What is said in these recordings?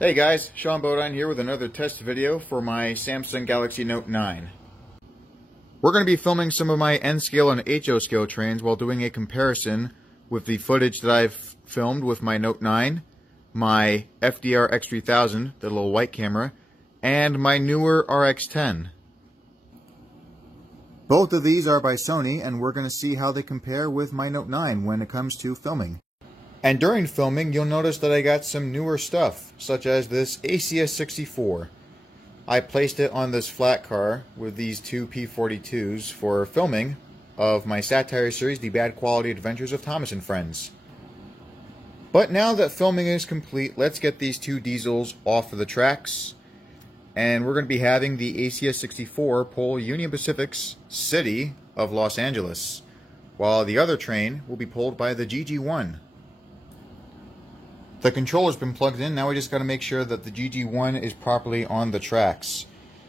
Hey guys, Sean Bodine here with another test video for my Samsung Galaxy Note 9. We're going to be filming some of my N-scale and HO scale trains while doing a comparison with the footage that I've filmed with my Note 9, my FDR X3000, the little white camera, and my newer RX10. Both of these are by Sony, and we're going to see how they compare with my Note 9 when it comes to filming. And during filming, you'll notice that I got some newer stuff, such as this ACS64. I placed it on this flat car with these two P42s for filming of my satire series, The Bad Quality Adventures of Thomas and Friends. But now that filming is complete, let's get these two diesels off of the tracks. And we're going to be having the ACS64 pull Union Pacific's City of Los Angeles, while the other train will be pulled by the GG1. The controller's been plugged in, now we just got to make sure that the GG1 is properly on the tracks.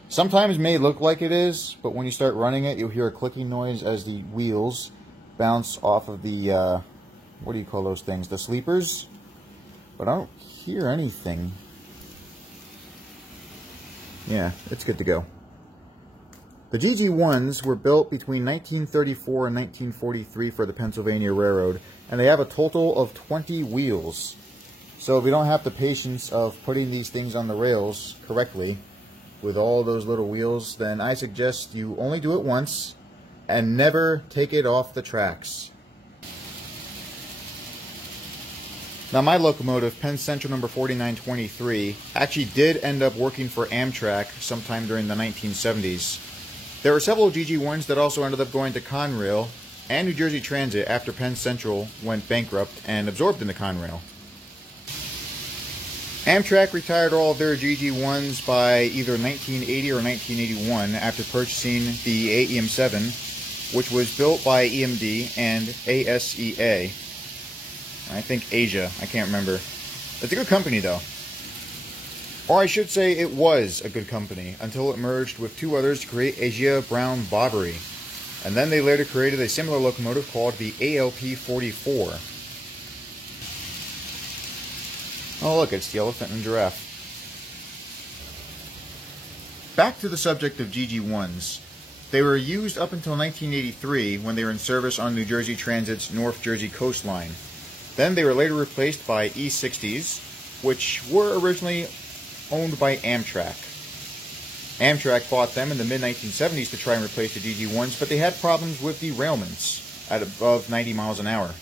Sometimes it may look like it is, but when you start running it, you'll hear a clicking noise as the wheels bounce off of the, what do you call those things, the sleepers? But I don't hear anything. Yeah, it's good to go. The GG1s were built between 1934 and 1943 for the Pennsylvania Railroad, and they have a total of 20 wheels. So if you don't have the patience of putting these things on the rails correctly with all those little wheels, then I suggest you only do it once and never take it off the tracks. Now my locomotive, Penn Central number 4923, actually did end up working for Amtrak sometime during the 1970s. There were several GG1s that also ended up going to Conrail and New Jersey Transit after Penn Central went bankrupt and absorbed into Conrail. Amtrak retired all of their GG1s by either 1980 or 1981 after purchasing the AEM7, which was built by EMD and ASEA. I think Asia, I can't remember. It's a good company though. Or I should say it was a good company until it merged with two others to create Asia Brown Boveri. And then they later created a similar locomotive called the ALP-44. Oh look, it's the elephant and giraffe. Back to the subject of GG1s. They were used up until 1983 when they were in service on New Jersey Transit's North Jersey coastline. Then they were later replaced by E60s, which were originally owned by Amtrak. Amtrak bought them in the mid-1970s to try and replace the GG1s, but they had problems with derailments at above 90 miles an hour.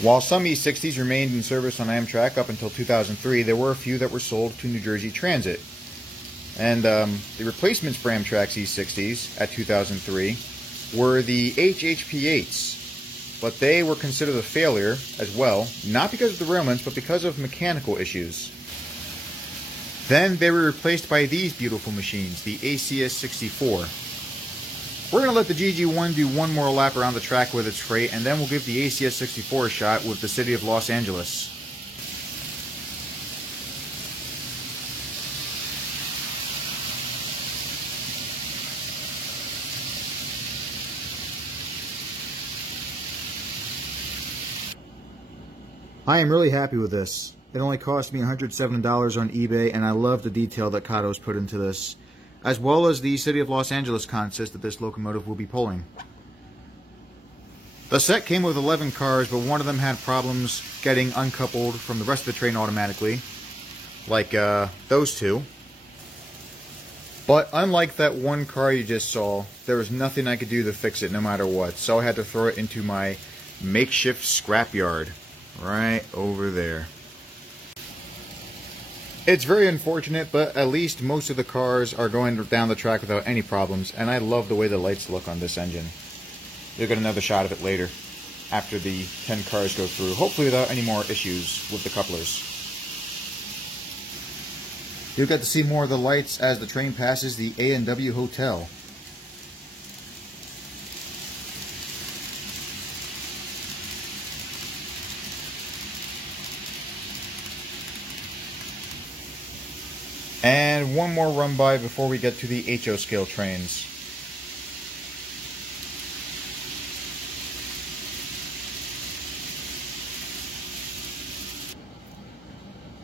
While some E60s remained in service on Amtrak up until 2003, there were a few that were sold to New Jersey Transit. And the replacements for Amtrak's E60s at 2003 were the HHP8s. But they were considered a failure as well, not because of derailments, but because of mechanical issues. Then they were replaced by these beautiful machines, the ACS64. We're going to let the GG1 do one more lap around the track with its freight, and then we'll give the ACS64 a shot with the City of Los Angeles. I am really happy with this. It only cost me $107 on eBay, and I love the detail that Kato's put into this, as well as the City of Los Angeles consist that this locomotive will be pulling. The set came with 11 cars, but one of them had problems getting uncoupled from the rest of the train automatically, like those two. But unlike that one car you just saw, there was nothing I could do to fix it no matter what, so I had to throw it into my makeshift scrapyard. Right over there. It's very unfortunate, but at least most of the cars are going down the track without any problems, and I love the way the lights look on this engine. You'll get another shot of it later, after the 10 cars go through, hopefully without any more issues with the couplers. You'll get to see more of the lights as the train passes the A&W Hotel. And one more run by before we get to the HO scale trains.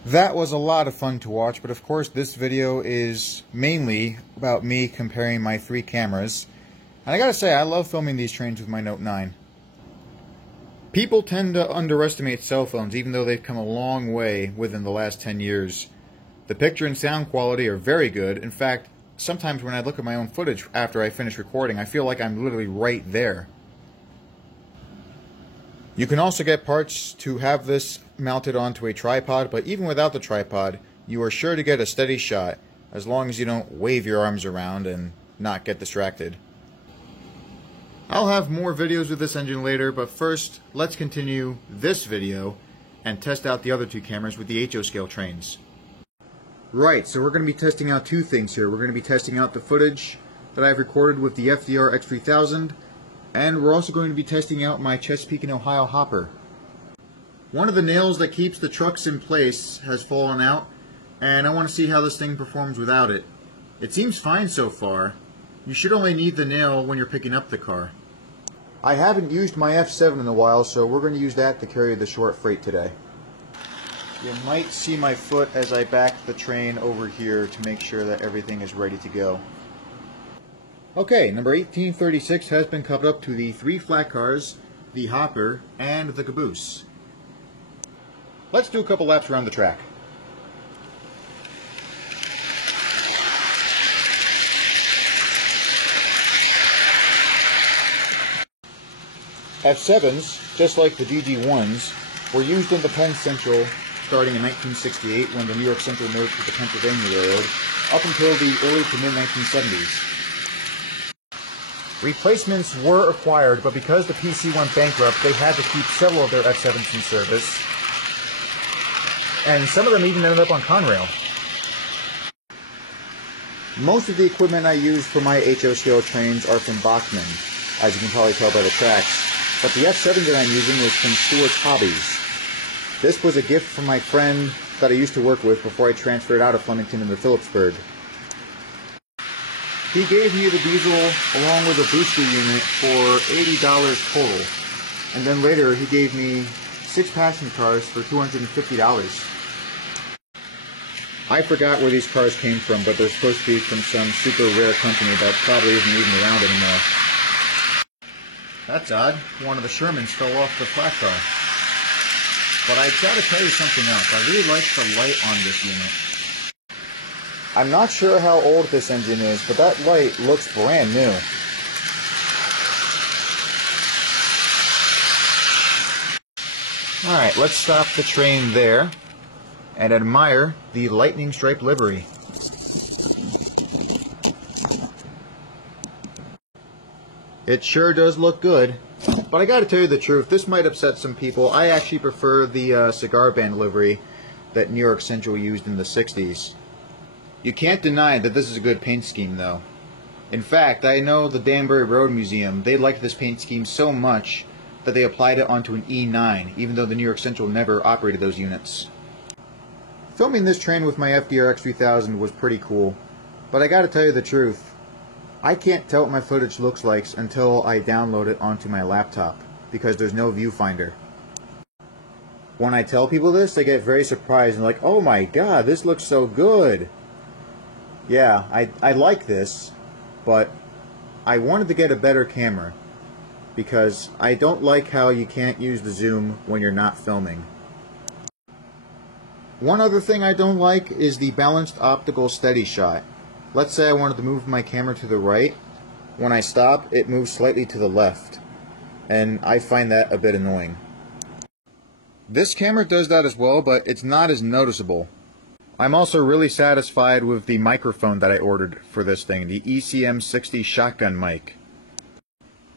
That was a lot of fun to watch, but of course this video is mainly about me comparing my three cameras. And I gotta say, I love filming these trains with my Note 9. People tend to underestimate cell phones, even though they've come a long way within the last 10 years. The picture and sound quality are very good. In fact, sometimes when I look at my own footage after I finish recording, I feel like I'm literally right there. You can also get parts to have this mounted onto a tripod, but even without the tripod, you are sure to get a steady shot, as long as you don't wave your arms around and not get distracted. I'll have more videos with this engine later, but first, let's continue this video and test out the other two cameras with the HO scale trains. Right, so we're going to be testing out two things here. We're going to be testing out the footage that I've recorded with the FDR X3000, and we're also going to be testing out my Chesapeake and Ohio hopper. One of the nails that keeps the trucks in place has fallen out, and I want to see how this thing performs without it. It seems fine so far. You should only need the nail when you're picking up the car. I haven't used my F7 in a while, so we're going to use that to carry the short freight today. You might see my foot as I back the train over here to make sure that everything is ready to go. Okay, number 1836 has been coupled up to the three flat cars, the hopper, and the caboose. Let's do a couple laps around the track. F7s, just like the GG1s, were used in the Penn Central starting in 1968 when the New York Central merged with the Pennsylvania Railroad, up until the early to mid-1970s. Replacements were acquired, but because the PC went bankrupt, they had to keep several of their F7s in service, and some of them even ended up on Conrail. Most of the equipment I use for my HO scale trains are from Bachmann, as you can probably tell by the tracks. But the F7 that I'm using is from Stewart's Hobbies. This was a gift from my friend that I used to work with before I transferred out of Flemington into Phillipsburg. He gave me the diesel along with a booster unit for $80 total. And then later he gave me 6 passenger cars for $250. I forgot where these cars came from, but they're supposed to be from some super rare company that probably isn't even around anymore. That's odd. One of the Shermans fell off the flat car. But I gotta tell you something else. I really like the light on this unit. I'm not sure how old this engine is, but that light looks brand new. Alright, let's stop the train there and admire the lightning stripe livery. It sure does look good, but I gotta tell you the truth, this might upset some people. I actually prefer the cigar band livery that New York Central used in the 60s. You can't deny that this is a good paint scheme, though. In fact, I know the Danbury Road Museum, they liked this paint scheme so much that they applied it onto an E9, even though the New York Central never operated those units. Filming this train with my FDR X3000 was pretty cool, but I gotta tell you the truth, I can't tell what my footage looks like until I download it onto my laptop, because there's no viewfinder. When I tell people this, they get very surprised and like, oh my god, this looks so good. Yeah, I like this, but I wanted to get a better camera, because I don't like how you can't use the zoom when you're not filming. One other thing I don't like is the balanced optical steady shot. Let's say I wanted to move my camera to the right. When I stop, it moves slightly to the left, and I find that a bit annoying. This camera does that as well, but it's not as noticeable. I'm also really satisfied with the microphone that I ordered for this thing, the ECM60 shotgun mic.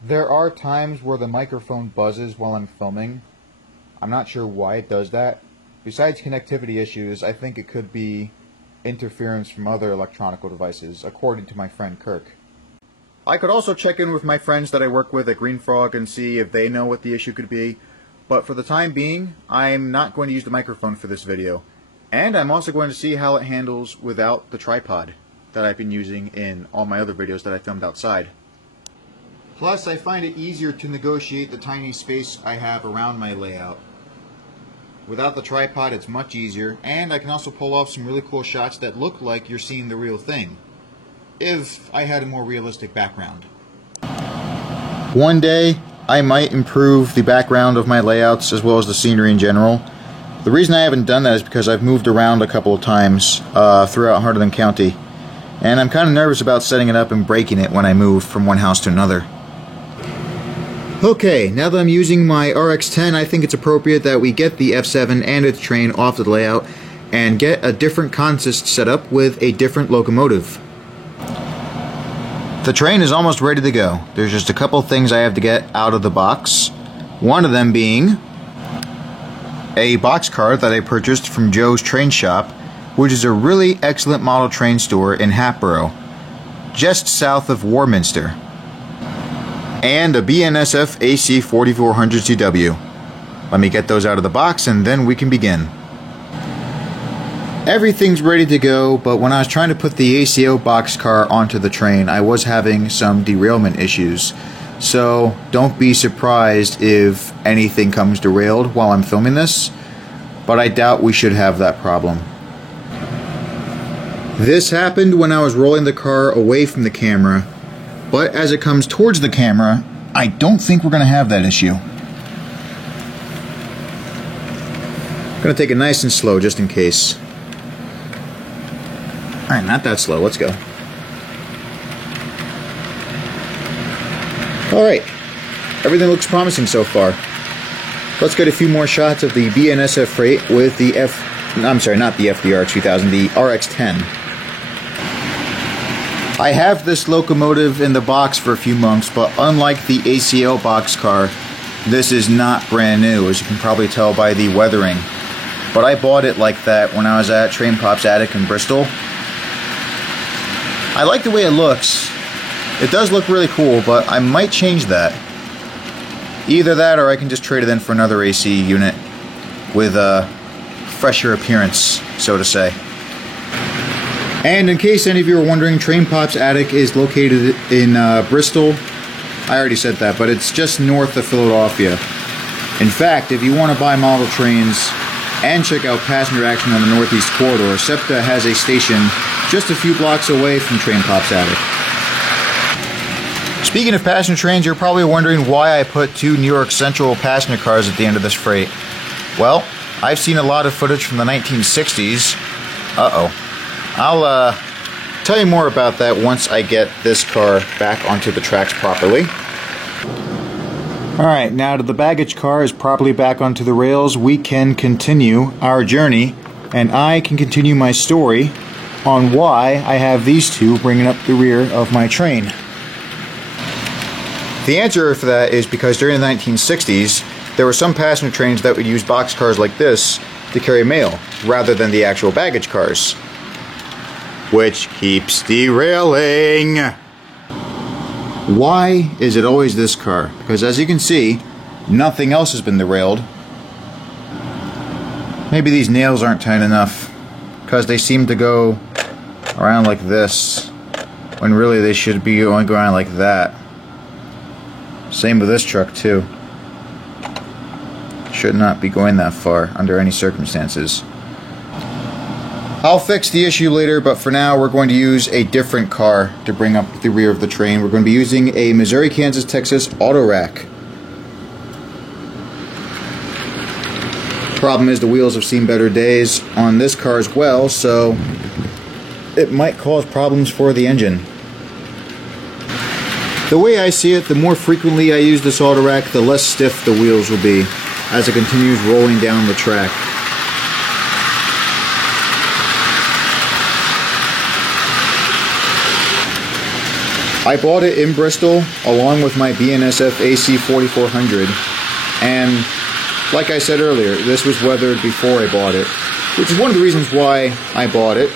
There are times where the microphone buzzes while I'm filming. I'm not sure why it does that. Besides connectivity issues, I think it could be interference from other electronic devices, according to my friend Kirk. I could also check in with my friends that I work with at Green Frog and see if they know what the issue could be, but for the time being, I'm not going to use the microphone for this video. And I'm also going to see how it handles without the tripod that I've been using in all my other videos that I filmed outside. Plus, I find it easier to negotiate the tiny space I have around my layout. Without the tripod, it's much easier, and I can also pull off some really cool shots that look like you're seeing the real thing, if I had a more realistic background. One day, I might improve the background of my layouts as well as the scenery in general. The reason I haven't done that is because I've moved around a couple of times throughout Harlan County, and I'm kind of nervous about setting it up and breaking it when I move from one house to another. Okay, now that I'm using my RX-10, I think it's appropriate that we get the F7 and its train off the layout and get a different consist set up with a different locomotive. The train is almost ready to go. There's just a couple things I have to get out of the box. One of them being a boxcar that I purchased from Joe's Train Shop, which is a really excellent model train store in Hatboro, just south of Warminster. And a BNSF AC 4400 CW. Let me get those out of the box and then we can begin. Everything's ready to go, but when I was trying to put the ACO boxcar onto the train, I was having some derailment issues. So don't be surprised if anything comes derailed while I'm filming this, but I doubt we should have that problem. This happened when I was rolling the car away from the camera. But as it comes towards the camera, I don't think we're going to have that issue. I'm going to take it nice and slow just in case. Alright, not that slow. Let's go. Alright. Everything looks promising so far. Let's get a few more shots of the BNSF freight with the not the FDR 2000, the RX-10. I have this locomotive in the box for a few months, but unlike the ACL boxcar, this is not brand new, as you can probably tell by the weathering. But I bought it like that when I was at Train Pop's attic in Bristol. I like the way it looks. It does look really cool, but I might change that. Either that or I can just trade it in for another AC unit with a fresher appearance, so to say. And in case any of you are wondering, Train Pop's attic is located in Bristol. I already said that, but it's just north of Philadelphia. In fact, if you want to buy model trains and check out passenger action on the Northeast Corridor, SEPTA has a station just a few blocks away from Train Pop's attic. Speaking of passenger trains, you're probably wondering why I put two New York Central passenger cars at the end of this freight. Well, I've seen a lot of footage from the 1960s. I'll tell you more about that once I get this car back onto the tracks properly. Alright, now that the baggage car is properly back onto the rails, we can continue our journey, and I can continue my story on why I have these two bringing up the rear of my train. The answer for that is because during the 1960s, there were some passenger trains that would use boxcars like this to carry mail, rather than the actual baggage cars. Which keeps derailing. Why is it always this car? Because as you can see, nothing else has been derailed. Maybe these nails aren't tight enough, because they seem to go around like this, when really they should be only going around like that. Same with this truck too. Should not be going that far under any circumstances. I'll fix the issue later, but for now we're going to use a different car to bring up the rear of the train. We're going to be using a Missouri, Kansas, Texas Autorack. Problem is the wheels have seen better days on this car as well, so it might cause problems for the engine. The way I see it, the more frequently I use this Autorack, the less stiff the wheels will be as it continues rolling down the track. I bought it in Bristol along with my BNSF AC 4400, and like I said earlier, this was weathered before I bought it, which is one of the reasons why I bought it.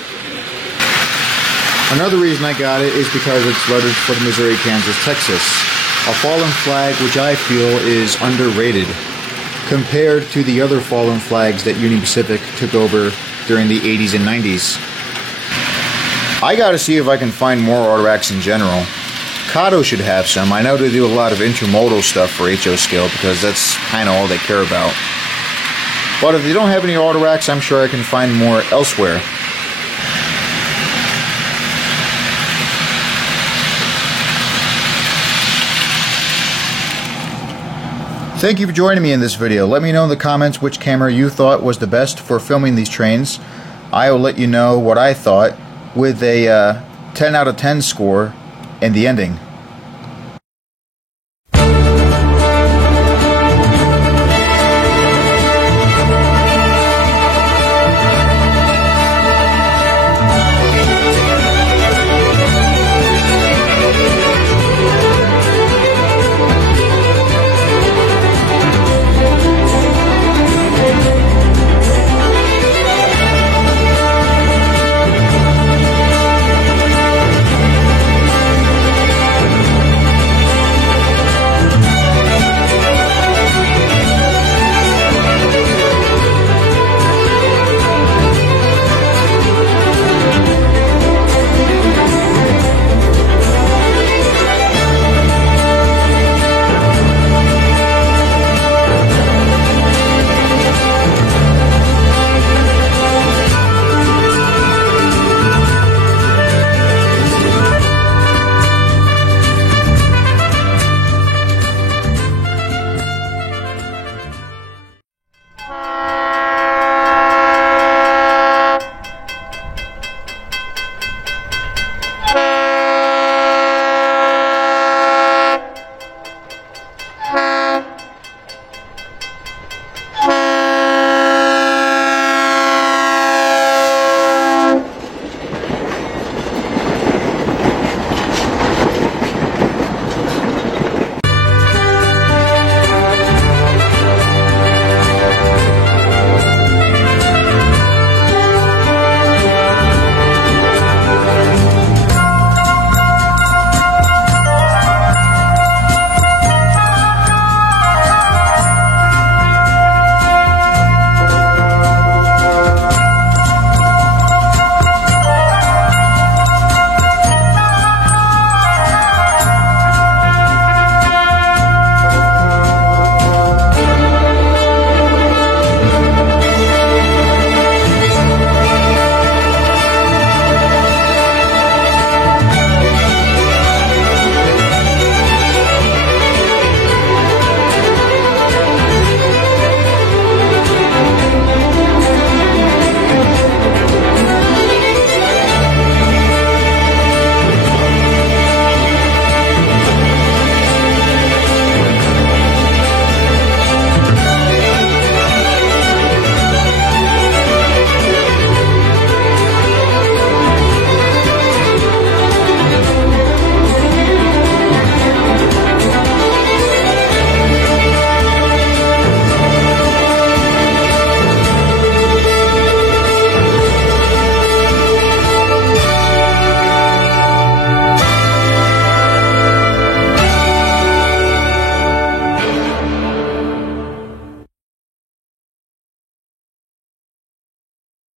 Another reason I got it is because it's lettered for the Missouri, Kansas, Texas, a fallen flag which I feel is underrated compared to the other fallen flags that Union Pacific took over during the 80s and 90s. I gotta see if I can find more Autoracks in general. Kato should have some. I know they do a lot of intermodal stuff for HO scale because that's kind of all they care about. But if you don't have any auto racks, I'm sure I can find more elsewhere. Thank you for joining me in this video. Let me know in the comments which camera you thought was the best for filming these trains. I will let you know what I thought with a 10 out of 10 score in the ending.